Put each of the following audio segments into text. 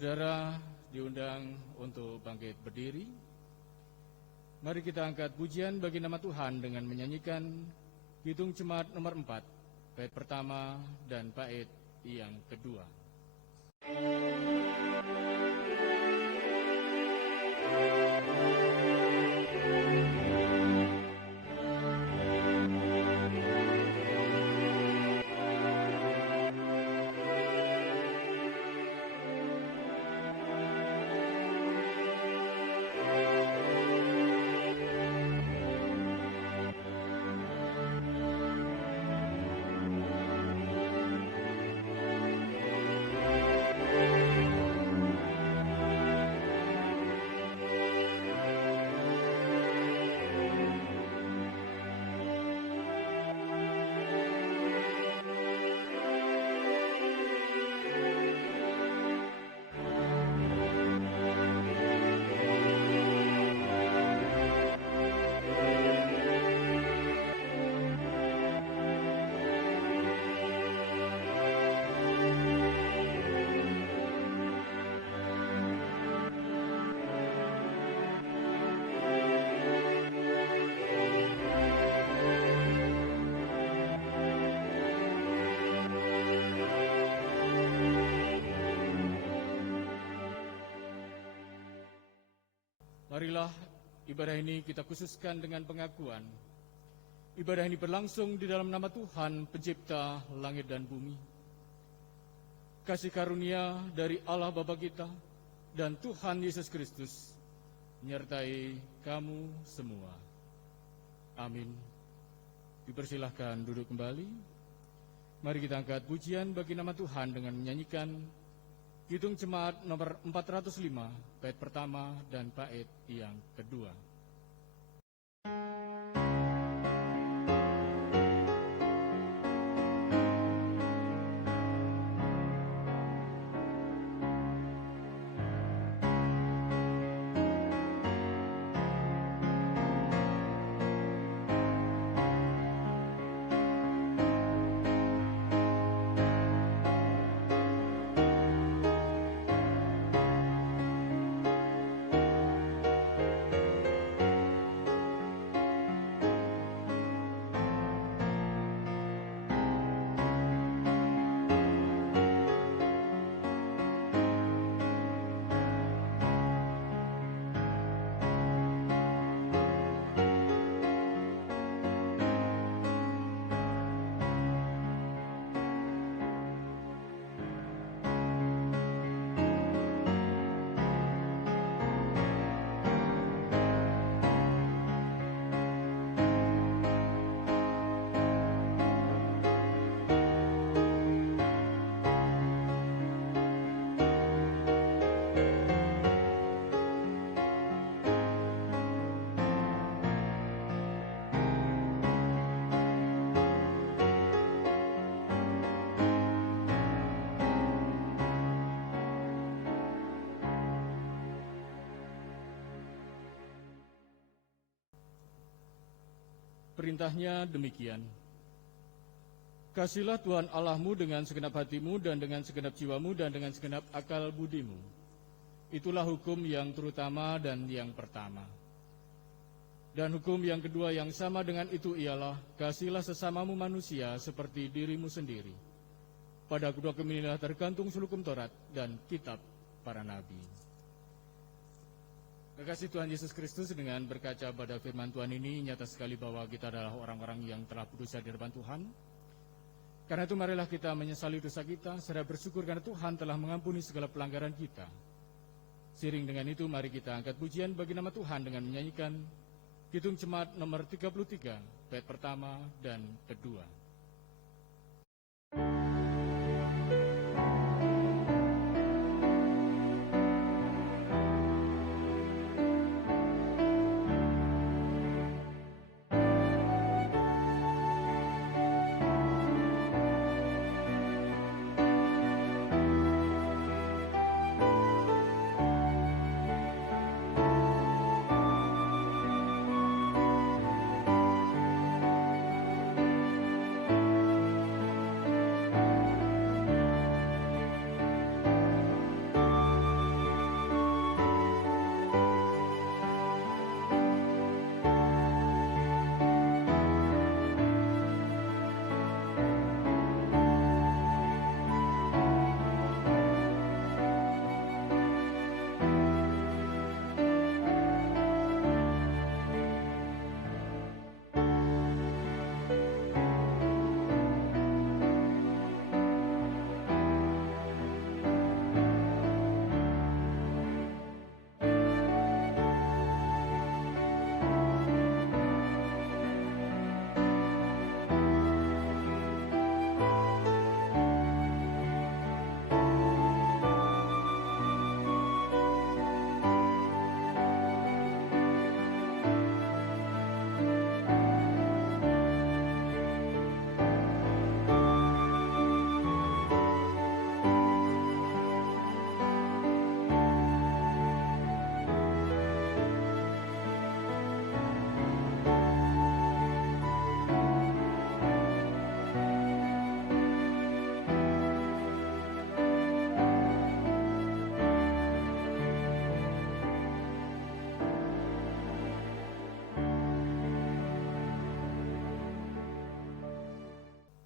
Saudara diundang untuk bangkit berdiri. Mari kita angkat pujian bagi nama Tuhan dengan menyanyikan Kidung Jemaat nomor 4, bait pertama dan bait yang kedua. Marilah ibadah ini kita khususkan dengan pengakuan. Ibadah ini berlangsung di dalam nama Tuhan, Pencipta langit dan bumi. Kasih karunia dari Allah Bapa kita dan Tuhan Yesus Kristus menyertai kamu semua. Amin. Dipersilahkan duduk kembali. Mari kita angkat pujian bagi nama Tuhan dengan menyanyikan Kidung Jemaat nomor 405, bait pertama dan bait yang kedua. Perintahnya demikian. Kasihlah Tuhan Allahmu dengan segenap hatimu dan dengan segenap jiwamu dan dengan segenap akal budimu. Itulah hukum yang terutama dan yang pertama. Dan hukum yang kedua yang sama dengan itu ialah, kasihlah sesamamu manusia seperti dirimu sendiri. Pada kedua inilah tergantung Hukum Taurat dan kitab para nabi. Terima Tuhan Yesus Kristus, dengan berkaca pada firman Tuhan ini, nyata sekali bahwa kita adalah orang-orang yang telah berdosa di hadapan Tuhan. Karena itu marilah kita menyesali dosa kita, serta bersyukur karena Tuhan telah mengampuni segala pelanggaran kita. Seiring dengan itu, mari kita angkat pujian bagi nama Tuhan dengan menyanyikan Kidung Jemaat nomor 33, bait pertama dan kedua.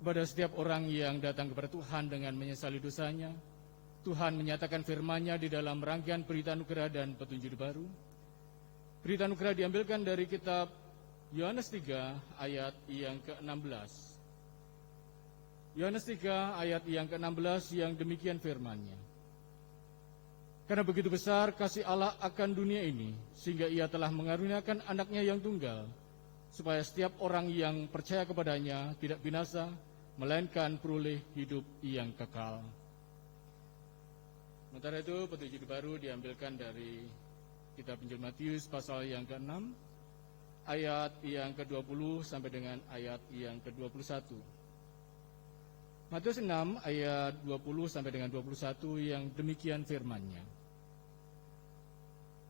Kepada setiap orang yang datang kepada Tuhan dengan menyesali dosanya, Tuhan menyatakan firman-Nya di dalam rangkaian berita anugerah dan petunjuk baru. Berita anugerah diambilkan dari kitab Yohanes 3 ayat yang ke-16. Yohanes 3 ayat yang ke-16 yang demikian firman-Nya. Karena begitu besar kasih Allah akan dunia ini, sehingga Ia telah mengaruniakan anaknya yang tunggal, supaya setiap orang yang percaya kepadanya tidak binasa, melainkan peroleh hidup yang kekal. Sementara itu petunjuk baru diambilkan dari kitab Injil Matius pasal yang ke-6 ayat yang ke-20 sampai dengan ayat yang ke-21. Matius 6 ayat 20 sampai dengan 21 yang demikian firman-Nya.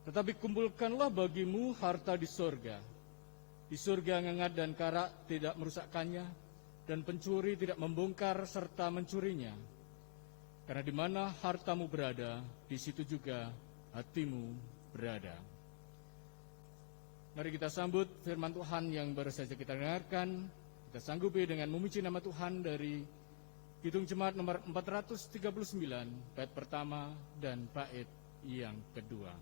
Tetapi kumpulkanlah bagimu harta di sorga. Di surga ngengat dan karak tidak merusakkannya, dan pencuri tidak membongkar serta mencurinya. Karena di mana hartamu berada, di situ juga hatimu berada. Mari kita sambut firman Tuhan yang baru saja kita dengarkan. Kita sanggupi dengan memuji nama Tuhan dari Kidung Jemaat nomor 439, bait pertama dan bait yang kedua.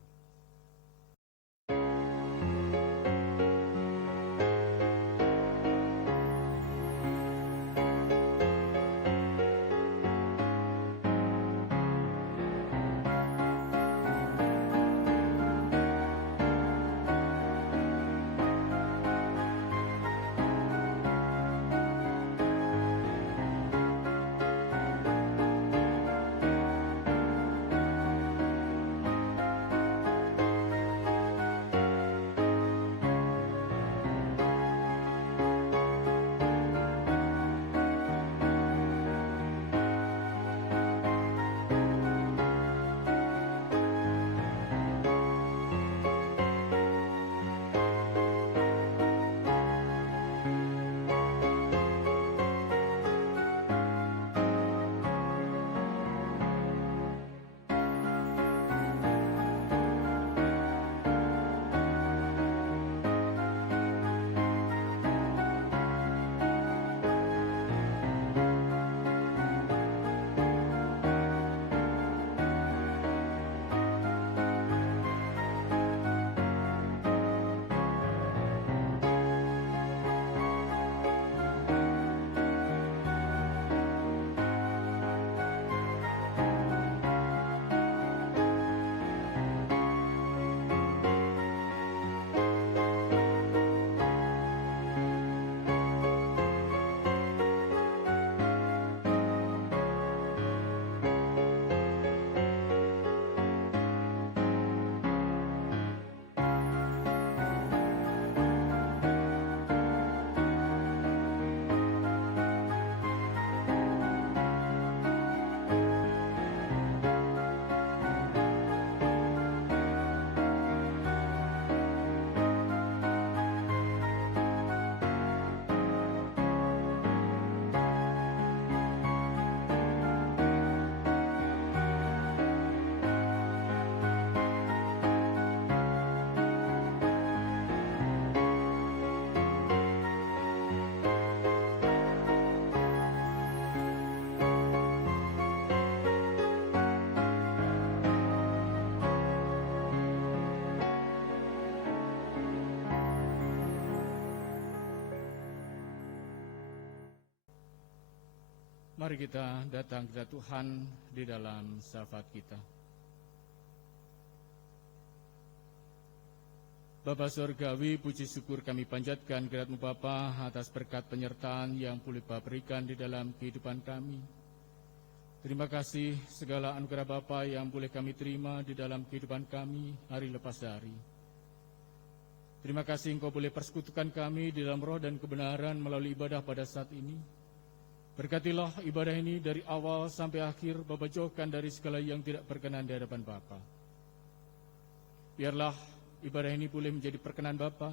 Mari kita datang kepada Tuhan di dalam syafaat kita. Bapa Surgawi, puji syukur kami panjatkan kehadirat-Mu Bapa atas berkat penyertaan yang boleh Bapa berikan di dalam kehidupan kami. Terima kasih segala anugerah Bapa yang boleh kami terima di dalam kehidupan kami hari lepas hari. Terima kasih Engkau boleh persekutukan kami di dalam roh dan kebenaran melalui ibadah pada saat ini. Berkatilah ibadah ini dari awal sampai akhir, Bapa, jauhkan dari segala yang tidak berkenan di hadapan Bapa. Biarlah ibadah ini boleh menjadi perkenan Bapa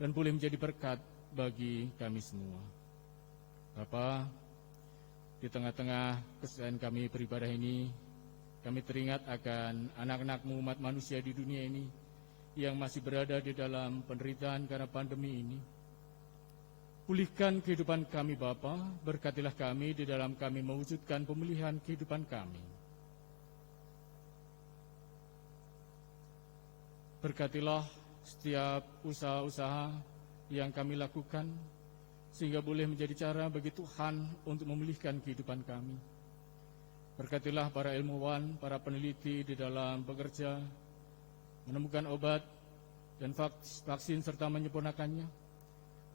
dan boleh menjadi berkat bagi kami semua. Bapa, di tengah-tengah kesedihan kami beribadah ini, kami teringat akan anak-anak-Mu umat manusia di dunia ini yang masih berada di dalam penderitaan karena pandemi ini. Pulihkan kehidupan kami Bapa, berkatilah kami di dalam kami mewujudkan pemulihan kehidupan kami. Berkatilah setiap usaha-usaha yang kami lakukan, sehingga boleh menjadi cara bagi Tuhan untuk memulihkan kehidupan kami. Berkatilah para ilmuwan, para peneliti di dalam bekerja, menemukan obat dan vaksin serta menyempurnakannya.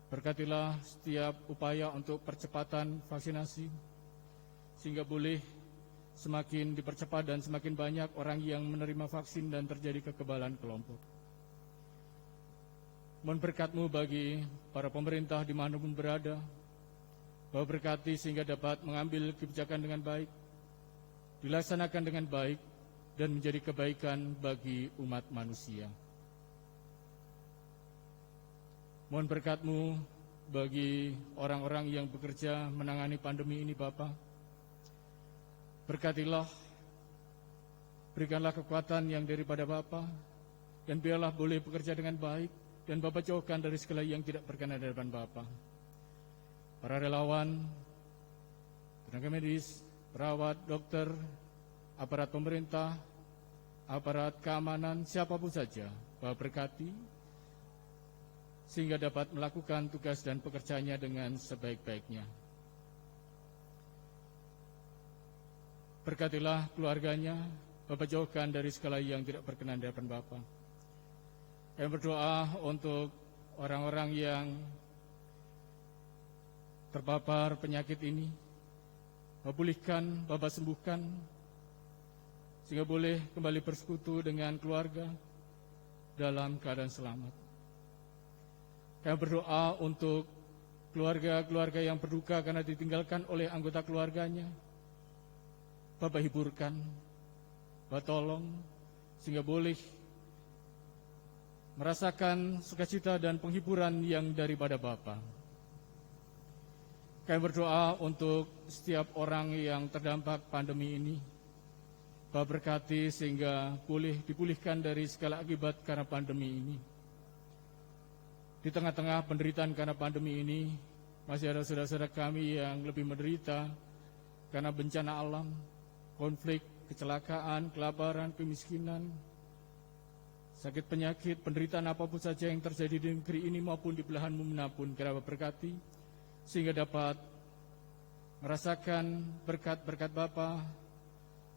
Berkatilah setiap upaya untuk percepatan vaksinasi, sehingga boleh semakin dipercepat dan semakin banyak orang yang menerima vaksin dan terjadi kekebalan kelompok. Mohon berkat-Mu bagi para pemerintah dimanapun berada, bahwa berkati sehingga dapat mengambil kebijakan dengan baik, dilaksanakan dengan baik, dan menjadi kebaikan bagi umat manusia. Mohon berkat-Mu bagi orang-orang yang bekerja menangani pandemi ini Bapa. Berkatilah, berikanlah kekuatan yang daripada Bapa, dan biarlah boleh bekerja dengan baik, dan Bapa jauhkan dari segala yang tidak berkenan di hadapan Bapa. Para relawan, tenaga medis, perawat, dokter, aparat pemerintah, aparat keamanan, siapapun saja, Bapa berkati, sehingga dapat melakukan tugas dan pekerjaannya dengan sebaik-baiknya. Berkatilah keluarganya, Bapa jauhkan dari segala yang tidak berkenan di hadapan Bapa. Kami berdoa untuk orang-orang yang terpapar penyakit ini, Bapa pulihkan, Bapa sembuhkan, sehingga boleh kembali bersekutu dengan keluarga dalam keadaan selamat. Kami berdoa untuk keluarga-keluarga yang berduka karena ditinggalkan oleh anggota keluarganya. Bapa hiburkan, Bapa tolong, sehingga boleh merasakan sukacita dan penghiburan yang daripada Bapa. Kami berdoa untuk setiap orang yang terdampak pandemi ini. Bapa berkati sehingga boleh dipulihkan dari segala akibat karena pandemi ini. Di tengah-tengah penderitaan karena pandemi ini, masih ada saudara-saudara kami yang lebih menderita karena bencana alam, konflik, kecelakaan, kelaparan, kemiskinan, sakit penyakit, penderitaan apapun saja yang terjadi di negeri ini maupun di belahan bumi manapun. Kiranya berkati, sehingga dapat merasakan berkat-berkat Bapa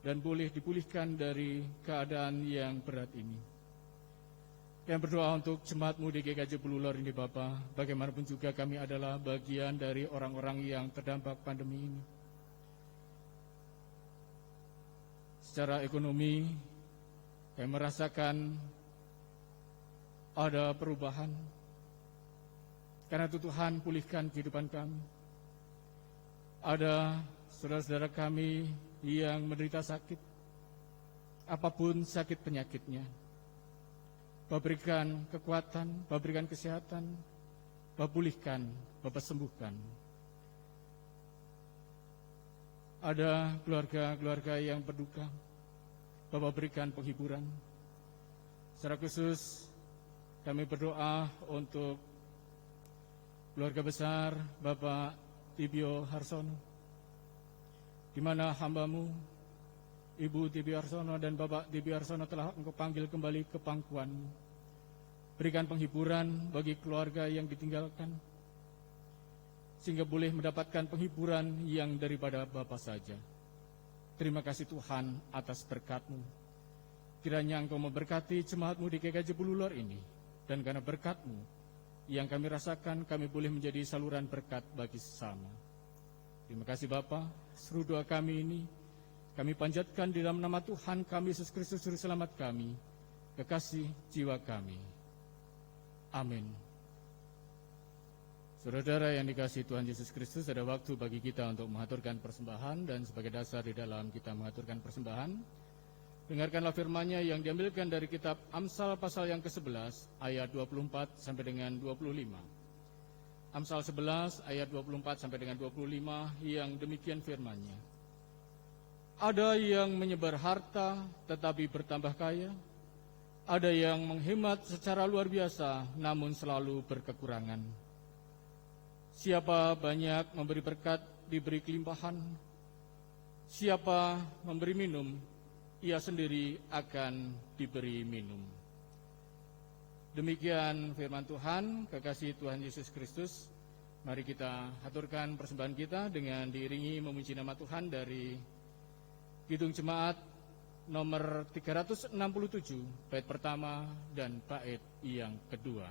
dan boleh dipulihkan dari keadaan yang berat ini. Yang berdoa untuk jemaat-Mu di GKJ Bululor ini Bapa, bagaimanapun juga kami adalah bagian dari orang-orang yang terdampak pandemi ini. Secara ekonomi, kami merasakan ada perubahan. Karena itu Tuhan pulihkan kehidupan kami. Ada saudara-saudara kami yang menderita sakit, apapun sakit penyakitnya. Bapa berikan kekuatan, Bapa berikan kesehatan, Bapa pulihkan, Bapa sembuhkan. Ada keluarga-keluarga yang berduka, Bapa berikan penghiburan. Secara khusus kami berdoa untuk keluarga besar Bapak Tibio Harsono, di mana hamba-Mu Ibu Tibio Harsono dan Bapak Tibio Harsono telah Engkau panggil kembali ke pangkuan. Berikan penghiburan bagi keluarga yang ditinggalkan, sehingga boleh mendapatkan penghiburan yang daripada Bapa saja. Terima kasih Tuhan atas berkat-Mu. Kiranya Engkau memberkati jemaat-Mu di GKJ Bululor ini, dan karena berkat-Mu yang kami rasakan, kami boleh menjadi saluran berkat bagi sesama. Terima kasih Bapa, seluruh doa kami ini kami panjatkan di dalam nama Tuhan kami Yesus Kristus Juru Selamat kami, kekasih jiwa kami. Amin. Saudara-saudara yang dikasihi Tuhan Yesus Kristus, ada waktu bagi kita untuk mengaturkan persembahan, dan sebagai dasar di dalam kita mengaturkan persembahan, dengarkanlah firman-Nya yang diambilkan dari kitab Amsal pasal yang ke-11 ayat 24 sampai dengan 25. Amsal 11 ayat 24 sampai dengan 25 yang demikian firman-Nya. Ada yang menyebar harta tetapi bertambah kaya, ada yang menghemat secara luar biasa namun selalu berkekurangan. Siapa banyak memberi berkat, diberi kelimpahan. Siapa memberi minum, ia sendiri akan diberi minum. Demikian firman Tuhan. Kekasih Tuhan Yesus Kristus, mari kita haturkan persembahan kita dengan diiringi memuji nama Tuhan dari Kidung Jemaat nomor 367, bait pertama dan bait yang kedua.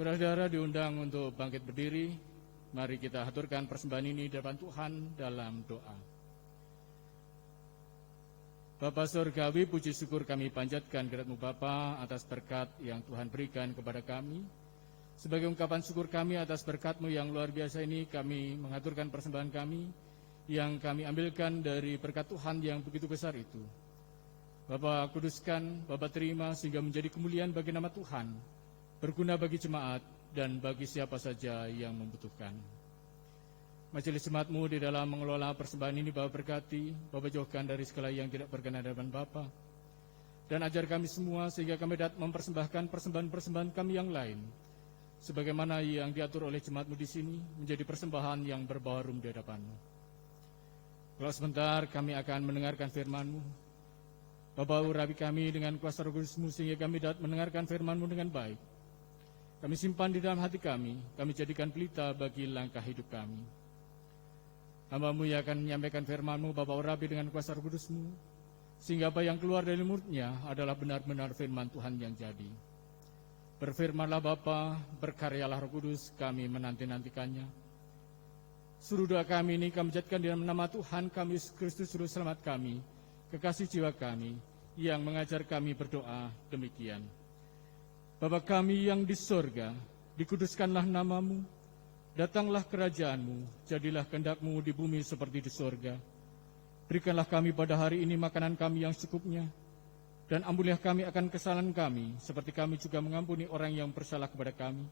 Saudara-saudara diundang untuk bangkit berdiri. Mari kita haturkan persembahan ini di depan Tuhan dalam doa. Bapa Surgawi, puji syukur kami panjatkan kehadirat-Mu Bapa atas berkat yang Tuhan berikan kepada kami. Sebagai ungkapan syukur kami atas berkat-Mu yang luar biasa ini, kami mengaturkan persembahan kami yang kami ambilkan dari berkat Tuhan yang begitu besar itu. Bapa kuduskan, Bapa terima sehingga menjadi kemuliaan bagi nama Tuhan, berguna bagi jemaat dan bagi siapa saja yang membutuhkan. Majelis jemaat-Mu di dalam mengelola persembahan ini Bapa berkati, Bapa jauhkan dari segala yang tidak berkenan hadapan Bapa, dan ajar kami semua sehingga kami dapat mempersembahkan persembahan-persembahan kami yang lain, sebagaimana yang diatur oleh jemaat-Mu di sini, menjadi persembahan yang berbau harum di hadapan-Mu. Kalau sebentar kami akan mendengarkan firman-Mu, Bapa urapi kami dengan kuasa Roh Kudus-Mu sehingga kami dapat mendengarkan firman-Mu dengan baik. Kami simpan di dalam hati kami jadikan pelita bagi langkah hidup kami. Hamba-Mu yang akan menyampaikan firman-Mu, Bapa urapi dengan kuasa Roh Kudus-Mu, sehingga apa yang keluar dari mulut-Nya adalah benar-benar firman Tuhan yang jadi. Berfirmanlah Bapa, berkaryalah Roh Kudus, kami menanti-nantikannya. Seluruh doa kami ini kami jadikan di dalam nama Tuhan kami Yesus Kristus, Juru Selamat kami, kekasih jiwa kami, yang mengajar kami berdoa demikian. Bapa kami yang di sorga, dikuduskanlah nama-Mu, datanglah kerajaan-Mu, jadilah kehendak-Mu di bumi seperti di sorga. Berikanlah kami pada hari ini makanan kami yang secukupnya, dan ampunilah kami akan kesalahan kami, seperti kami juga mengampuni orang yang bersalah kepada kami.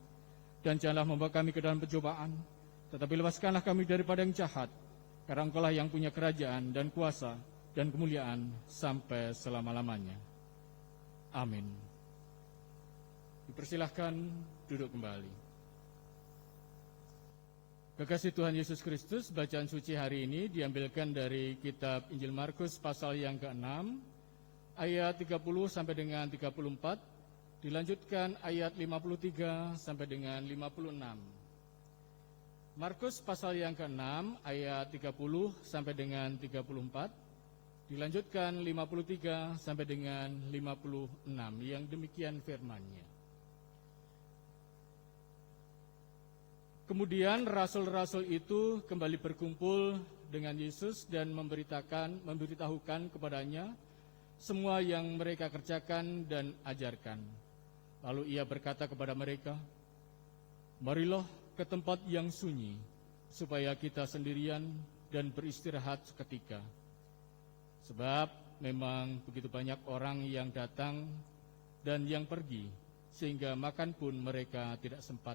Dan janganlah membawa kami ke dalam pencobaan, tetapi lepaskanlah kami daripada yang jahat, karena Engkau-lah yang punya kerajaan dan kuasa dan kemuliaan sampai selama-lamanya. Amin. Dipersilahkan duduk kembali. Kekasih Tuhan Yesus Kristus, bacaan suci hari ini diambilkan dari kitab Injil Markus pasal yang ke-6, ayat 30 sampai dengan 34, dilanjutkan ayat 53 sampai dengan 56. Markus pasal yang ke-6 ayat 30 sampai dengan 34, dilanjutkan 53 sampai dengan 56, yang demikian firman-Nya. Kemudian rasul-rasul itu kembali berkumpul dengan Yesus dan memberitahukan kepadanya semua yang mereka kerjakan dan ajarkan. Lalu ia berkata kepada mereka, "Marilah ke tempat yang sunyi, supaya kita sendirian dan beristirahat seketika. Sebab memang begitu banyak orang yang datang dan yang pergi, sehingga makan pun mereka tidak sempat."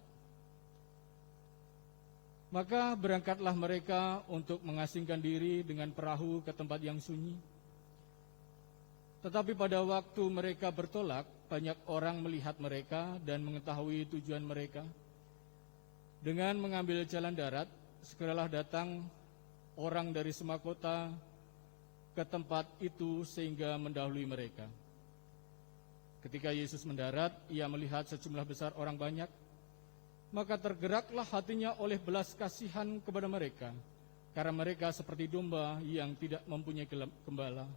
Maka berangkatlah mereka untuk mengasingkan diri dengan perahu ke tempat yang sunyi. Tetapi pada waktu mereka bertolak, banyak orang melihat mereka dan mengetahui tujuan mereka. Dengan mengambil jalan darat, segeralah datang orang dari semua kota ke tempat itu sehingga mendahului mereka. Ketika Yesus mendarat, ia melihat sejumlah besar orang banyak, maka tergeraklah hatinya oleh belas kasihan kepada mereka, karena mereka seperti domba yang tidak mempunyai gembala.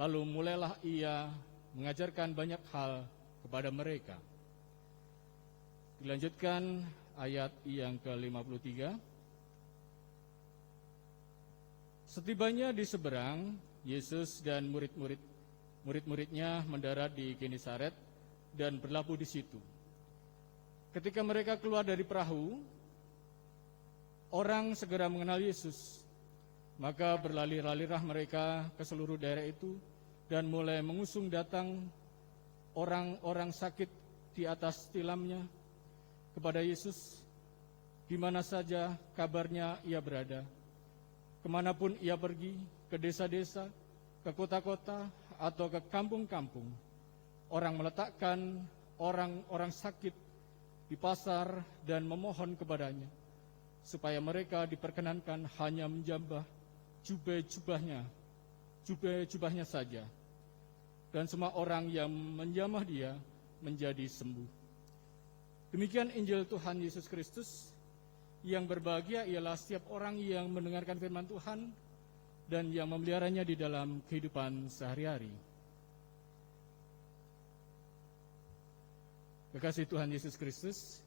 Lalu mulailah ia mengajarkan banyak hal kepada mereka. Dilanjutkan ayat yang ke-53. Setibanya di seberang, Yesus dan murid-muridnya mendarat di Genesaret dan berlabuh di situ. Ketika mereka keluar dari perahu, orang segera mengenal Yesus. Maka berlari-larilah mereka ke seluruh daerah itu dan mulai mengusung datang orang-orang sakit di atas tilamnya kepada Yesus, di mana saja kabarnya ia berada. Kemanapun ia pergi, ke desa-desa, ke kota-kota, atau ke kampung-kampung, orang meletakkan orang-orang sakit di pasar dan memohon kepadanya, supaya mereka diperkenankan hanya menjambah jubah-jubahnya saja, dan semua orang yang menjamah dia menjadi sembuh. Demikian Injil Tuhan Yesus Kristus. Yang berbahagia ialah setiap orang yang mendengarkan firman Tuhan dan yang memeliharanya di dalam kehidupan sehari-hari. Kekasih Tuhan Yesus Kristus,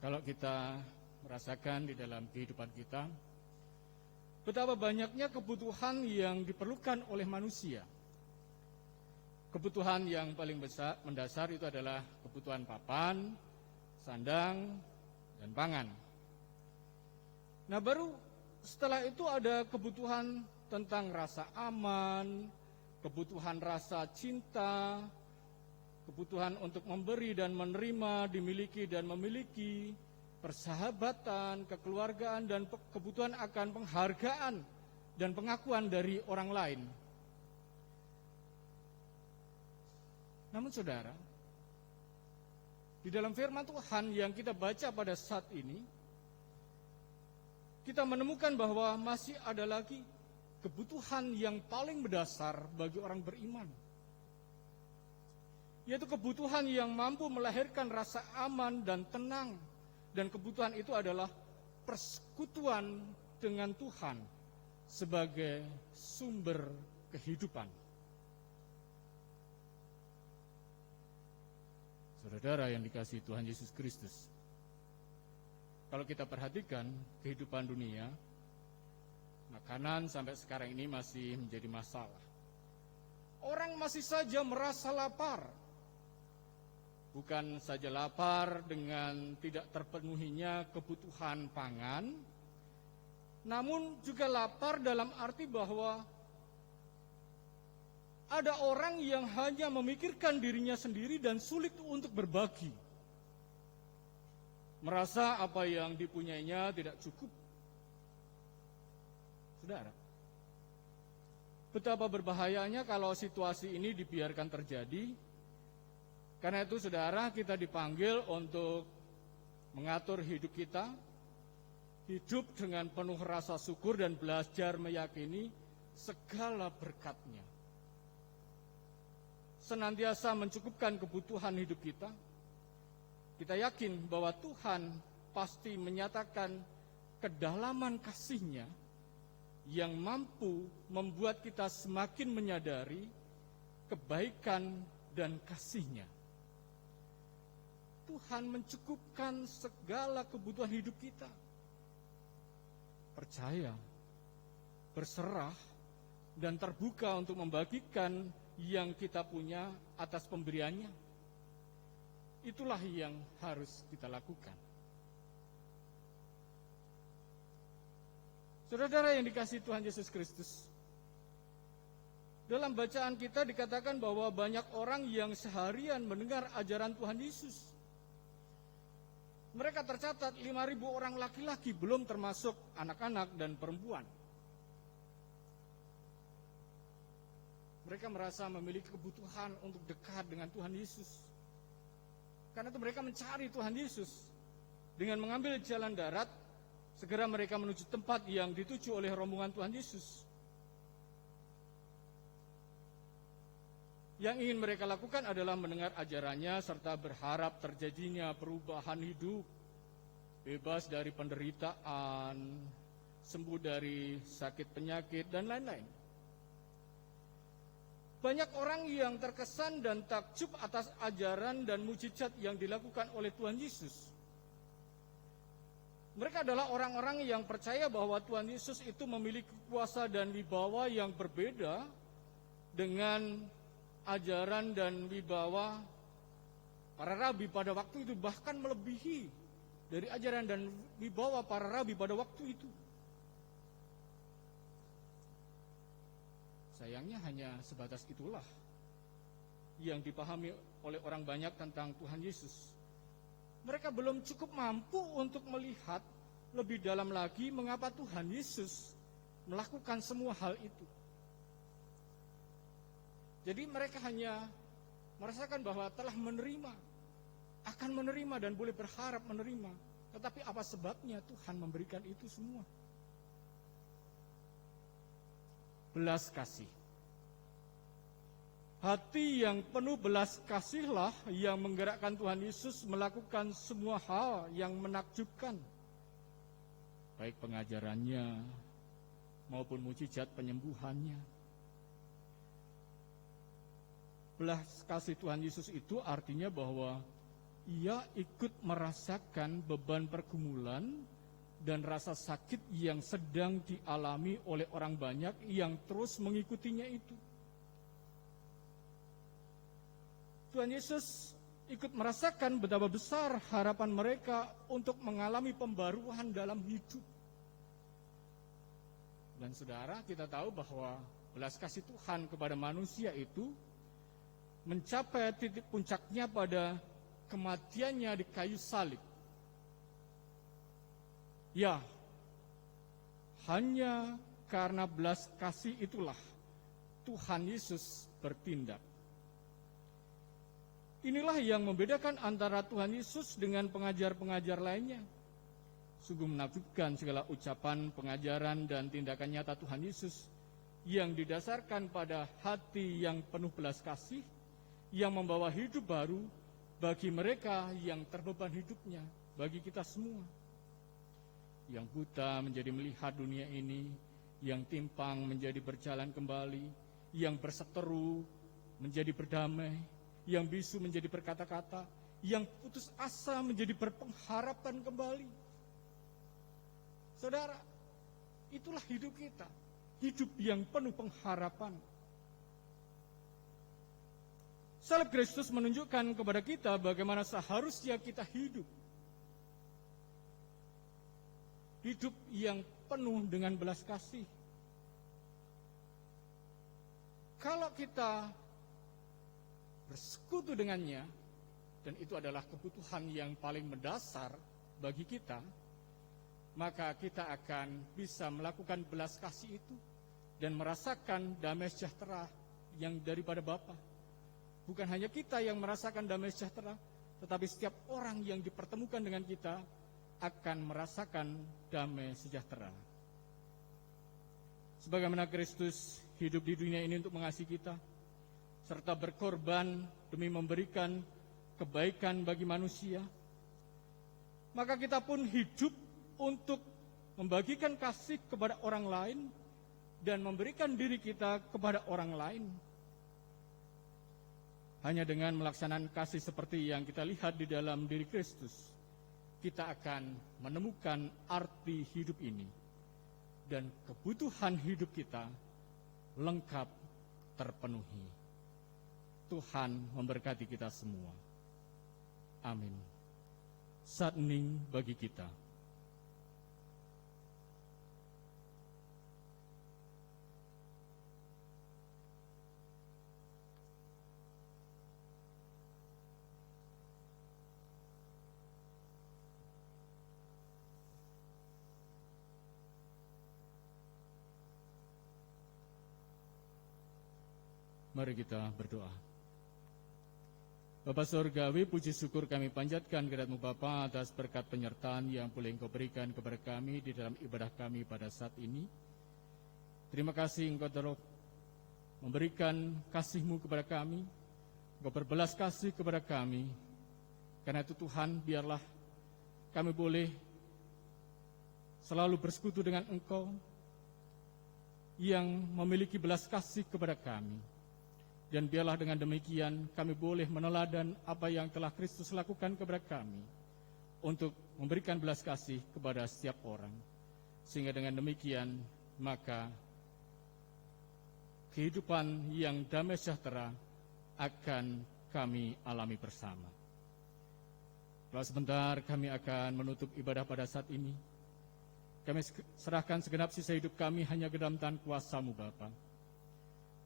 kalau kita merasakan di dalam kehidupan kita, betapa banyaknya kebutuhan yang diperlukan oleh manusia. Kebutuhan yang paling besar, mendasar itu adalah kebutuhan papan, sandang, dan pangan. Nah, baru setelah itu ada kebutuhan tentang rasa aman, kebutuhan rasa cinta, kebutuhan untuk memberi dan menerima, dimiliki dan memiliki, persahabatan, kekeluargaan, dan kebutuhan akan penghargaan dan pengakuan dari orang lain. Namun saudara, di dalam firman Tuhan yang kita baca pada saat ini, kita menemukan bahwa masih ada lagi kebutuhan yang paling mendasar bagi orang beriman, yaitu kebutuhan yang mampu melahirkan rasa aman dan tenang. Dan kebutuhan itu adalah persekutuan dengan Tuhan sebagai sumber kehidupan. Saudara yang dikasihi Tuhan Yesus Kristus, kalau kita perhatikan kehidupan dunia, makanan sampai sekarang ini masih menjadi masalah. Orang masih saja merasa lapar. Bukan saja lapar dengan tidak terpenuhinya kebutuhan pangan, namun juga lapar dalam arti bahwa ada orang yang hanya memikirkan dirinya sendiri dan sulit untuk berbagi. Merasa apa yang dipunyainya tidak cukup. Saudara, betapa berbahayanya kalau situasi ini dibiarkan terjadi. Karena itu saudara, kita dipanggil untuk mengatur hidup kita, hidup dengan penuh rasa syukur dan belajar meyakini segala berkat-Nya. Senantiasa mencukupkan kebutuhan hidup kita. Kita yakin bahwa Tuhan pasti menyatakan kedalaman kasih-Nya yang mampu membuat kita semakin menyadari kebaikan dan kasih-Nya. Tuhan mencukupkan segala kebutuhan hidup kita. Percaya, berserah, dan terbuka untuk membagikan yang kita punya atas pemberiannya. Itulah yang harus kita lakukan. Saudara-saudara yang dikasihi Tuhan Yesus Kristus, dalam bacaan kita dikatakan bahwa banyak orang yang seharian mendengar ajaran Tuhan Yesus. Mereka tercatat 5.000 orang laki-laki, belum termasuk anak-anak dan perempuan. Mereka merasa memiliki kebutuhan untuk dekat dengan Tuhan Yesus. Karena itu mereka mencari Tuhan Yesus. Dengan mengambil jalan darat, segera mereka menuju tempat yang dituju oleh rombongan Tuhan Yesus. Yang ingin mereka lakukan adalah mendengar ajarannya serta berharap terjadinya perubahan hidup, bebas dari penderitaan, sembuh dari sakit penyakit, dan lain-lain. Banyak orang yang terkesan dan takjub atas ajaran dan mujizat yang dilakukan oleh Tuhan Yesus. Mereka adalah orang-orang yang percaya bahwa Tuhan Yesus itu memiliki kuasa dan wibawa yang berbeda dengan ajaran dan wibawa para rabi pada waktu itu, bahkan melebihi dari ajaran dan wibawa para rabi pada waktu itu. Sayangnya hanya sebatas itulah yang dipahami oleh orang banyak tentang Tuhan Yesus. Mereka belum cukup mampu untuk melihat lebih dalam lagi mengapa Tuhan Yesus melakukan semua hal itu. Jadi mereka hanya merasakan bahwa telah menerima, akan menerima dan boleh berharap menerima. Tetapi apa sebabnya Tuhan memberikan itu semua? Belas kasih. Hati yang penuh belas kasihlah yang menggerakkan Tuhan Yesus melakukan semua hal yang menakjubkan. Baik pengajarannya maupun mujizat penyembuhannya. Belas kasih Tuhan Yesus itu artinya bahwa Ia ikut merasakan beban pergumulan dan rasa sakit yang sedang dialami oleh orang banyak yang terus mengikutinya itu. Tuhan Yesus ikut merasakan betapa besar harapan mereka untuk mengalami pembaruan dalam hidup. Dan saudara, kita tahu bahwa belas kasih Tuhan kepada manusia itu mencapai titik puncaknya pada kematiannya di kayu salib. Ya, hanya karena belas kasih itulah Tuhan Yesus bertindak. Inilah yang membedakan antara Tuhan Yesus dengan pengajar-pengajar lainnya. Sungguh menakjubkan segala ucapan, pengajaran, dan tindakan nyata Tuhan Yesus yang didasarkan pada hati yang penuh belas kasih, yang membawa hidup baru bagi mereka yang terbeban hidupnya, bagi kita semua. Yang buta menjadi melihat dunia ini, yang timpang menjadi berjalan kembali, yang berseteru menjadi berdamai, yang bisu menjadi berkata-kata, yang putus asa menjadi berpengharapan kembali. Saudara, itulah hidup kita, hidup yang penuh pengharapan. Salib Kristus menunjukkan kepada kita bagaimana seharusnya kita hidup. Hidup yang penuh dengan belas kasih. Kalau kita bersekutu dengannya, dan itu adalah kebutuhan yang paling mendasar bagi kita, maka kita akan bisa melakukan belas kasih itu dan merasakan damai sejahtera yang daripada Bapa. Bukan hanya kita yang merasakan damai sejahtera, tetapi setiap orang yang dipertemukan dengan kita akan merasakan damai sejahtera. Sebagaimana Kristus hidup di dunia ini untuk mengasihi kita, serta berkorban demi memberikan kebaikan bagi manusia, maka kita pun hidup untuk membagikan kasih kepada orang lain dan memberikan diri kita kepada orang lain. Hanya dengan melaksanakan kasih seperti yang kita lihat di dalam diri Kristus, kita akan menemukan arti hidup ini dan kebutuhan hidup kita lengkap terpenuhi. Tuhan memberkati kita semua. Amin. Saat hening bagi kita. Mari kita berdoa. Bapa Surgawi, puji syukur kami panjatkan kehadirat-Mu Bapa atas berkat penyertaan yang boleh Engkau berikan kepada kami di dalam ibadah kami pada saat ini. Terima kasih Engkau telah memberikan kasih-Mu kepada kami, Engkau berbelas kasih kepada kami. Karena itu Tuhan, biarlah kami boleh selalu bersekutu dengan Engkau yang memiliki belas kasih kepada kami. Dan biarlah dengan demikian kami boleh meneladan apa yang telah Kristus lakukan kepada kami untuk memberikan belas kasih kepada setiap orang. Sehingga dengan demikian maka kehidupan yang damai sejahtera akan kami alami bersama. Kalau sebentar kami akan menutup ibadah pada saat ini. Kami serahkan segenap sisa hidup kami hanya ke dalam tangan kuasa-Mu Bapa.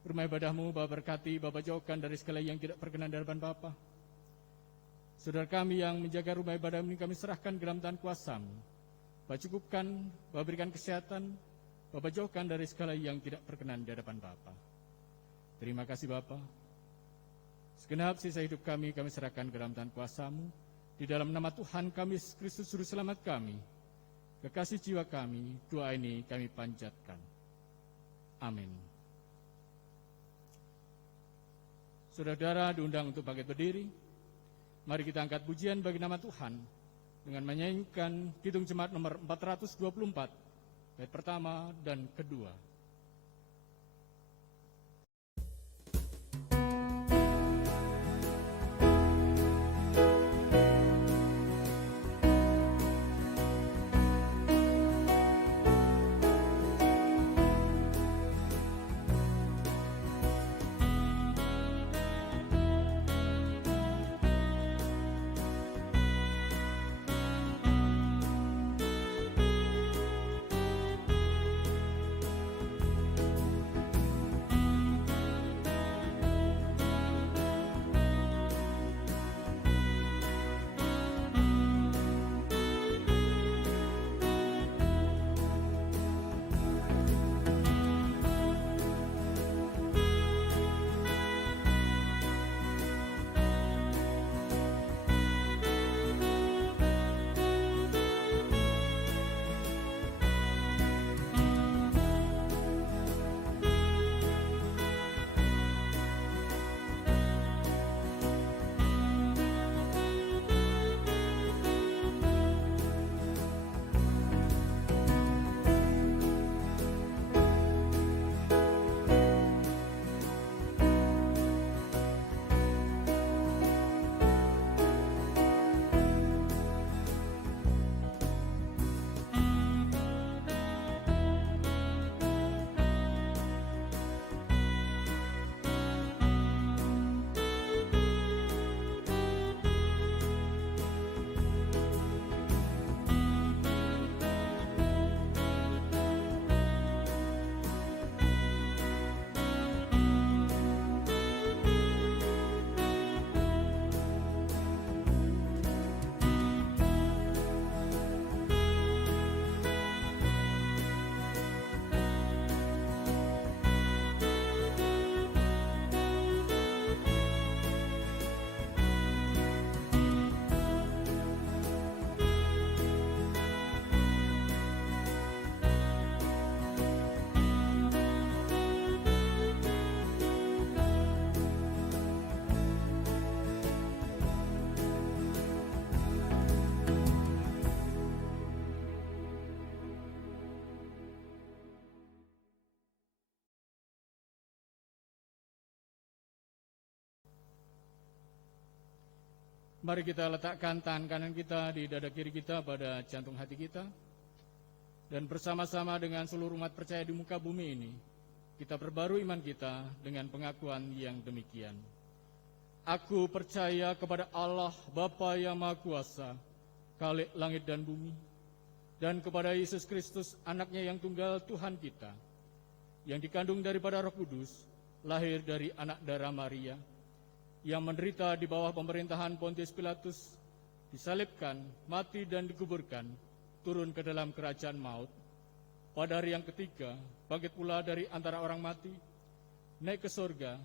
Rumah ibadah-Mu, Bapa berkati, Bapa jauhkan dari segala yang tidak berkenan di hadapan Bapa. Saudara kami yang menjaga rumah ibadah ini kami serahkan ke dalam tangan kuasa-Mu. Bapa cukupkan, Bapa berikan kesehatan, Bapa jauhkan dari segala yang tidak berkenan di hadapan Bapa. Terima kasih Bapa. Segenap sisa hidup kami serahkan ke dalam tangan kuasa-Mu. Di dalam nama Tuhan kami, Kristus Juru Selamat kami, kekasih jiwa kami, doa ini kami panjatkan. Amin. Saudara-saudara diundang untuk bangkit berdiri. Mari kita angkat pujian bagi nama Tuhan dengan menyanyikan Kidung Jemaat nomor 424, bait pertama dan kedua. Mari kita letakkan tangan kanan kita di dada kiri kita pada jantung hati kita. Dan bersama-sama dengan seluruh umat percaya di muka bumi ini, kita perbarui iman kita dengan pengakuan yang demikian. Aku percaya kepada Allah Bapa yang Maha Kuasa, Khalik langit dan bumi, dan kepada Yesus Kristus, anaknya yang tunggal Tuhan kita, yang dikandung daripada Roh Kudus, lahir dari anak darah Maria, yang menderita di bawah pemerintahan Pontius Pilatus, disalibkan, mati dan dikuburkan, turun ke dalam kerajaan maut. Pada hari yang ketiga, bangkit pula dari antara orang mati, naik ke surga,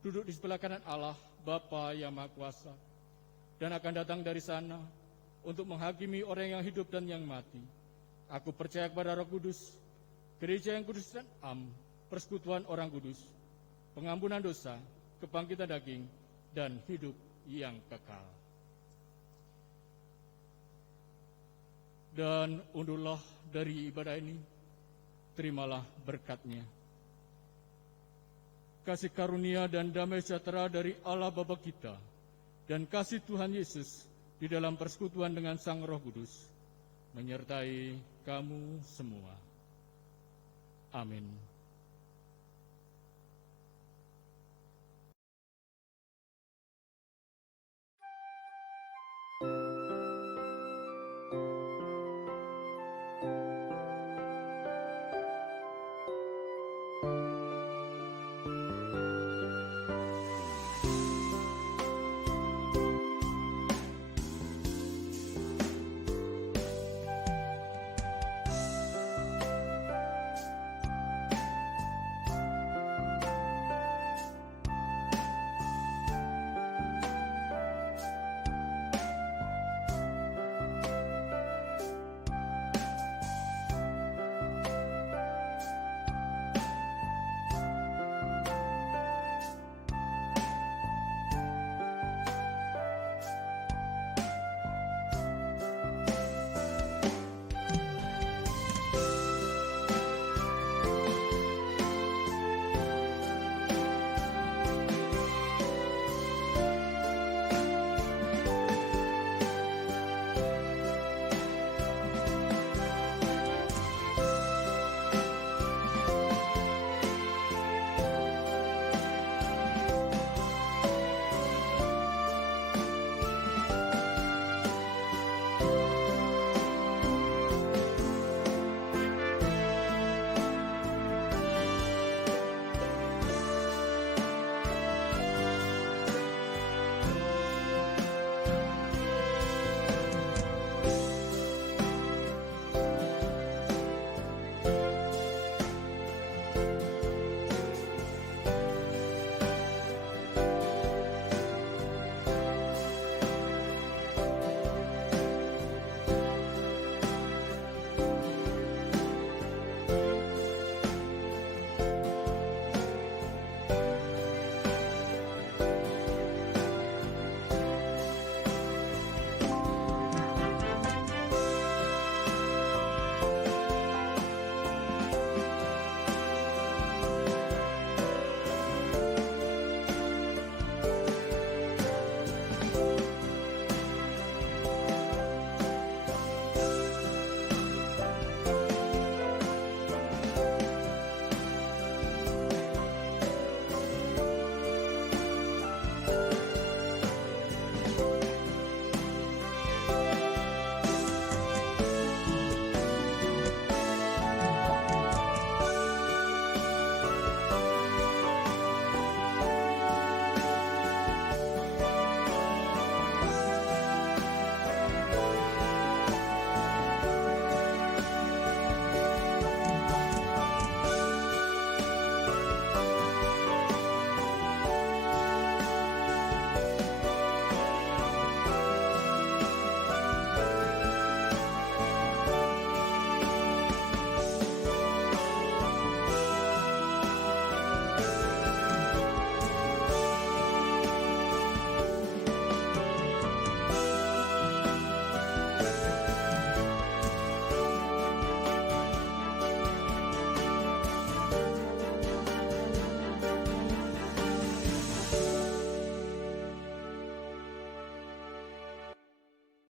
duduk di sebelah kanan Allah, Bapa yang Maha Kuasa, dan akan datang dari sana untuk menghakimi orang yang hidup dan yang mati. Aku percaya kepada Roh Kudus, gereja yang kudus dan am, persekutuan orang kudus, pengampunan dosa, kebangkitan daging, dan hidup yang kekal. Dan unduhlah dari ibadah ini, terimalah berkat-Nya. Kasih karunia dan damai sejahtera dari Allah Bapa kita dan kasih Tuhan Yesus di dalam persekutuan dengan Sang Roh Kudus menyertai kamu semua. Amin.